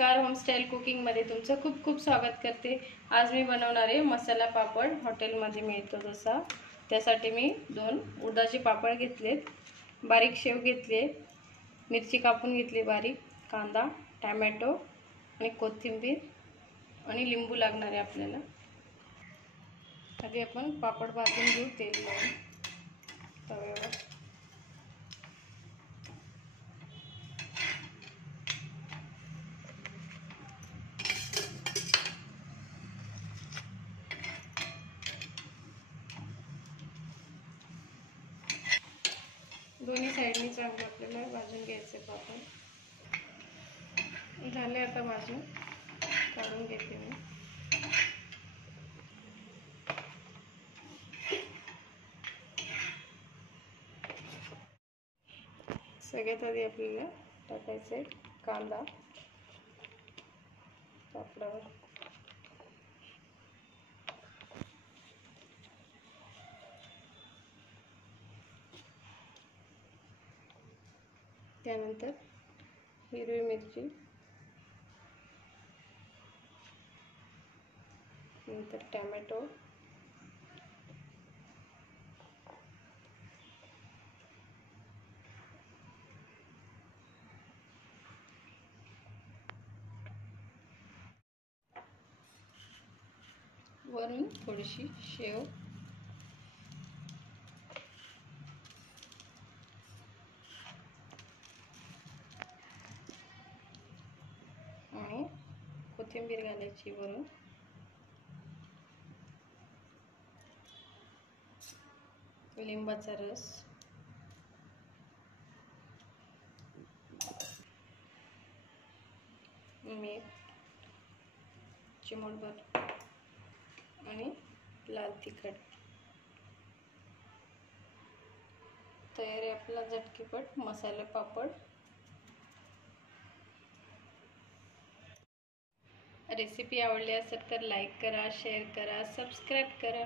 नमस्कार, होमस्टाईल कुकिंगमध्ये तुमचं खूप खूप स्वागत करते। आज मी बनवणार आहे मसाला पापड, हॉटेलमध्ये मिळतो तसा। त्यासाठी मी 2 उडदाचे पापड घेतलेत, बारीक शेव घेतले, मिरची कापून घेतली बारीक, कांदा, टोमॅटो आणि कोथिंबीर आणि लिंबू लागणार आहे आपल्याला। आधी आपण पापड भाजून घेऊ तेल लावून तव्यावर। दोन्ही साइडनी चांगले आपल्याला भाजून घ्यायचे पापड। झाले आता भाजून, काढून घेते मी। सगळ्यात आधी आपल्याला टाकायचे कांदा पापडावर, त्यानंतर हिरवी मिरची, नंतर टोमॅटो, वरून थोडीशी शेव, आणि कोथिंबीर घालायची वरून। लिंबाचा रस, मीठ चिमूटभर आणि लाल तिखट। तयार आहे आपला झटकीपट मसाला पापड। रेसिपी आवडली असेल तर लाईक करा, शेअर करा, सबस्क्राईब करा।